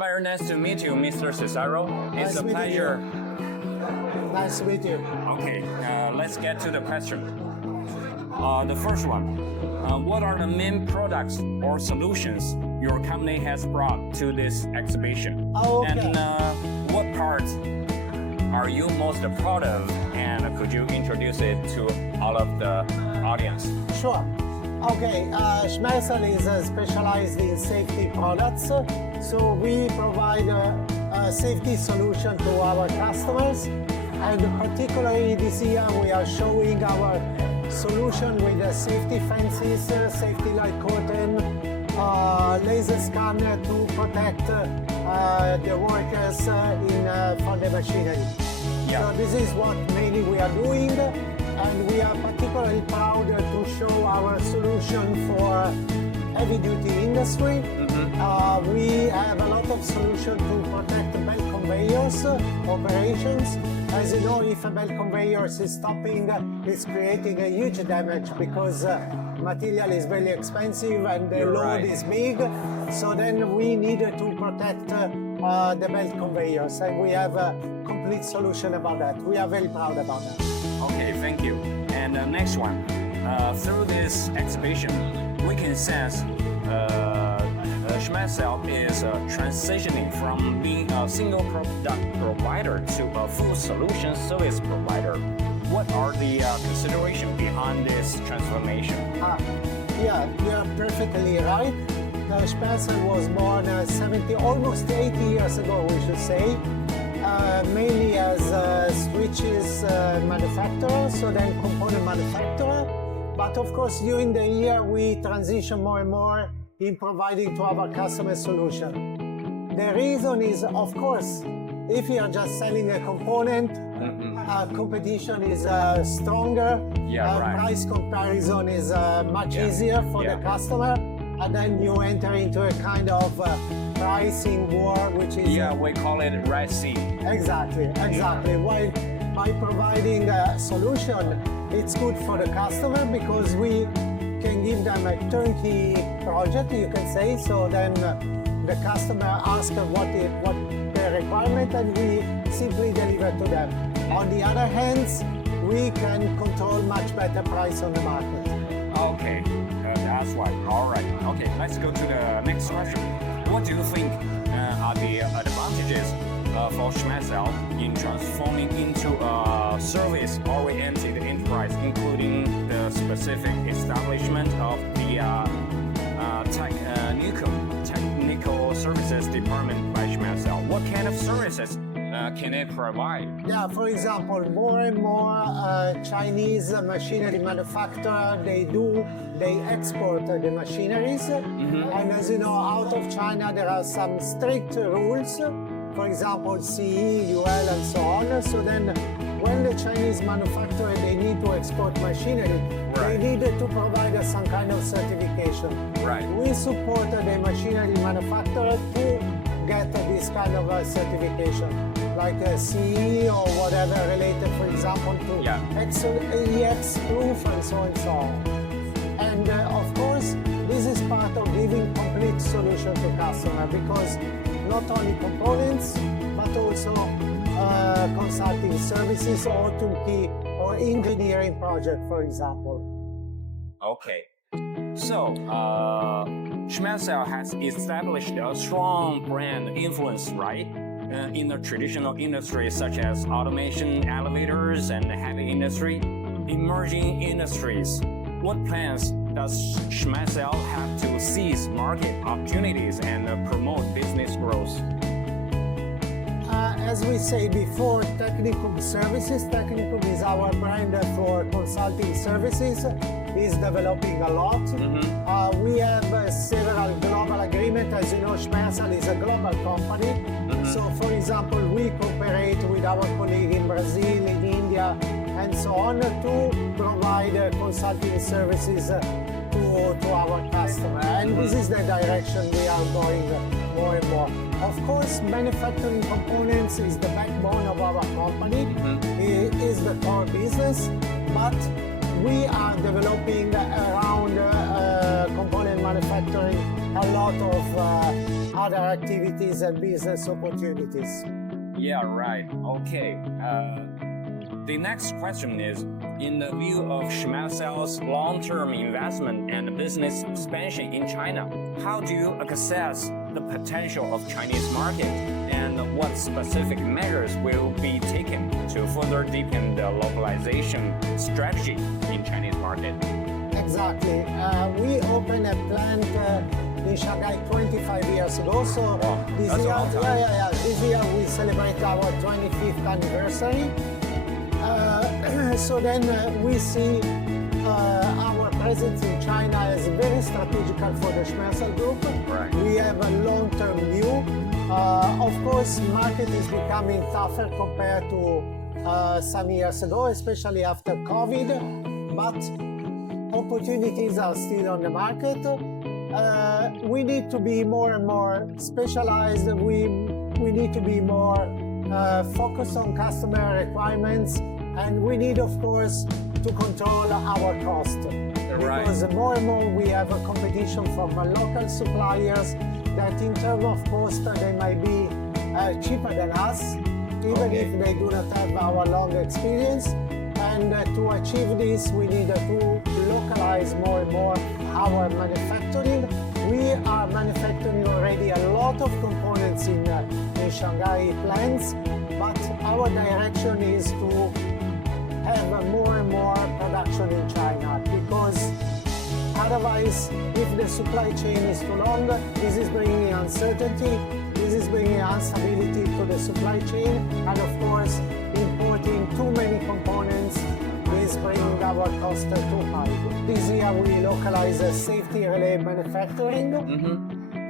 Very nice to meet you, Mr. Cesaro. It's a pleasure. Nice to meet you. Okay, let's get to the question. The first one, what are the main products or solutions your company has brought to this exhibition? Oh, okay. And what parts are you most proud of? And could you introduce it to all of the audience? Sure. Okay, Schmersal is specialized in safety products. So we provide a safety solution to our customers. And particularly this year, we are showing our solution with the safety fences, safety light curtain, laser scanner to protect the workers for the machinery. Yeah. So this is what mainly we are doing, and we are particularly proud to show our solution for heavy-duty industry. We have a lot of solution to protect belt conveyors operations. As you know, if a belt conveyor is stopping, it's creating a huge damage because material is very expensive and the load is big. So then we needed to protect the belt conveyors, and we have a complete solution about that. We are very proud about that. Okay, thank you. And the next one, through this exhibition, we can sense Schmersal is transitioning from being a single product provider to a full solution service provider. What are the considerations behind this transformation? Yeah, you are perfectly right. Schmersal was born almost 80 years ago, we should say, mainly as a switches manufacturer, so then component manufacturer. But of course, during the year, we transition more and more in providing to our customer solution. The reason is, of course, if you are just selling a component, competition is stronger, price comparison is much easier for the customer, and then you enter into a kind of pricing war, which is... Yeah, we call it Red Sea. Exactly. While by providing a solution, it's good for the customer because we can give them a turnkey project, you can say. So then the customer asks what their requirement, and we simply deliver to them. On the other hand, we can control much better price on the market. Okay, that's right. All right. Okay, let's go to the next question. What do you think are the advantages for Schmersal in transforming into a service-oriented enterprise, including the specific establishment of the technical services department by Schmersal? What kind of services can it provide? Yeah, for example, more and more Chinese machinery manufacturers, they export the machineries. And as you know, out of China, there are some strict rules. For example, CIIF, UL, and so on. So then, when the Chinese manufacturer, they need to export machinery, they needed to provide some kind of certification. We support the machinery manufacturer to get this kind of certification, like CE or whatever related, for example, to EX proof and so on. And of course, this is part of giving complete solution to customer, because not only components, but also consulting services or turnkey or engineering project, for example. Okay. So, Schmersal has established a strong brand influence, right? In the traditional industries such as automation, elevators, and heavy industry, emerging industries. What plans does Schmersal have to seize market opportunities and promote business growth? As we say before, Technicum Services, Technicum is our brand for consulting services, is developing a lot. We have several global agreements. As you know, Schmersal is a global company. So, for example, we cooperate with our colleague in Brazil, in India, and so on, to provide consulting services to our customer. And this is the direction we are going more and more. Of course, manufacturing components is the backbone of our company. It is the core business, but we are developing around component manufacturing a lot of other activities and business opportunities. Yeah, right. Okay. The next question is, in the view of Schmersal's long-term investment and business expansion in China, how do you assess the potential of Chinese market, and what specific measures will be taken to further deepen the localization strategy in Chinese market? Exactly. We opened a plant in Shanghai 25 years ago. So this that's a year, long time. this year we celebrate our 25th anniversary. So then we see our presence in China as very strategical for the Schmersal Group. Right. We have a long-term view. Of course, market is becoming tougher compared to some years ago, especially after COVID, but opportunities are still on the market. We need to be more and more specialized. We need to be more focused on customer requirements, and we need, of course, to control our cost. Right. Because more and more we have a competition from local suppliers that in terms of cost they might be cheaper than us, even if they do not have our long experience. And to achieve this, we need to localize more and more our manufacturing. We are manufacturing already a lot of components in Shanghai plants, but our direction is to have more and more production in China, because otherwise, if the supply chain is too long, this is bringing uncertainty, this is bringing instability to the supply chain, and of course, importing too many components is bringing our cost too high. This year we localize safety relay manufacturing.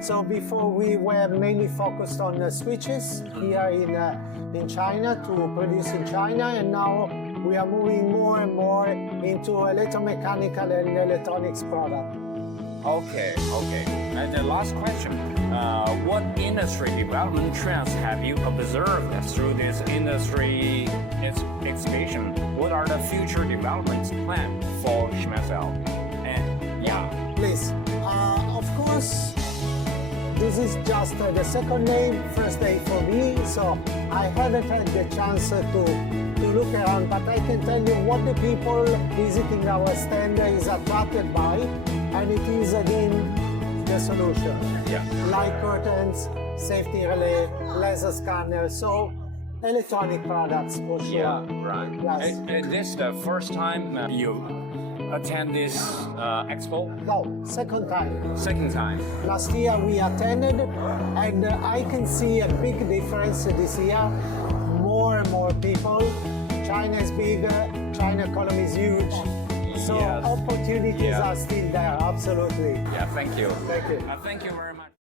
So before we were mainly focused on switches here in China to produce in China, and now we are moving more and more into electromechanical and electronics products. Okay. And the last question, what industry development trends have you observed through this industry exhibition? What are the future developments planned for Schmersal? And yeah. Please. Of course, this is just the second day, first day for me, so I haven't had the chance to look around, but I can tell you what the people visiting our stand is attracted by, and it is again the solution. Yeah. Light curtains, safety relay, laser scanner, so electronic products for sure. Yeah, right. Yes. Is this the first time you attend this expo? No, second time. Second time. Last year we attended, and I can see a big difference this year. More and more people. China is bigger, China economy is huge. So Yes. opportunities are still there, absolutely. Yeah, thank you. Thank you. Thank you very much.